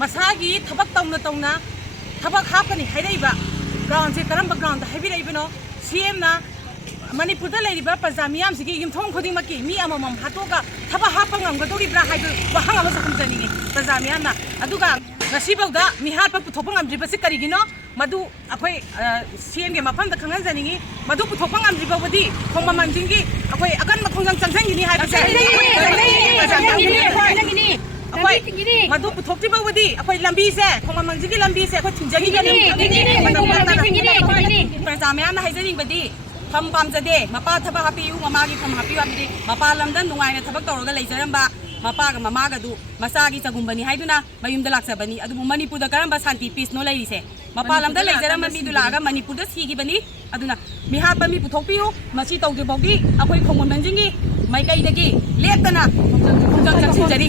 मसागी थबक तौना तौना थबक हापकनी हाइरइबा ground से करम ground हाइबिरइबनो CM ना मणिपुर प्रजा मियाम से युमथों खुदिंग की मी अममम हाटोगा थबक हाप ngमगदोरिब्रा हाइबो वहांग अमा सखमजनिगे प्रजा मियामना अदुगा गसिबौदा मिहार पुथोप ngमद्रिबसे करिगिनो मधु अखोय सीएम के मफम द खंगजनिगी मधु पुथोप ngमद्रिबौबदी खोममनजिंगी अखोय अकन मखोंजंग चंगथंगिनी हाइबसे मधु पुथोक्तिबौबदी अखोय लंबी से खोममनजिंगी लंबी से अखोय थिंजगिगनी प्रजा मियामना हाइजनिबदी फम पामजदे मपा थबक हापियु ममागी फम हापियु हाबिदि मपा लमदन नुंगाइना थबक तौरगा लेजरंबा मपागा ममागदु मसागी चगुंबनी हाइदुना मयुमदा लाक्सबनी अदु मणिपुरदा करंबा शांति piece no लेरिसे Mopa lambda लेजरंबा Midu लागा मणिपुरदा सिगिबनी अदुना मिहाप मी पुथोकपियु मसी तौदे बौगी अखोय खोंगमनजिंगी माइकैदगी लेतना खोंजंग चंसिंजरी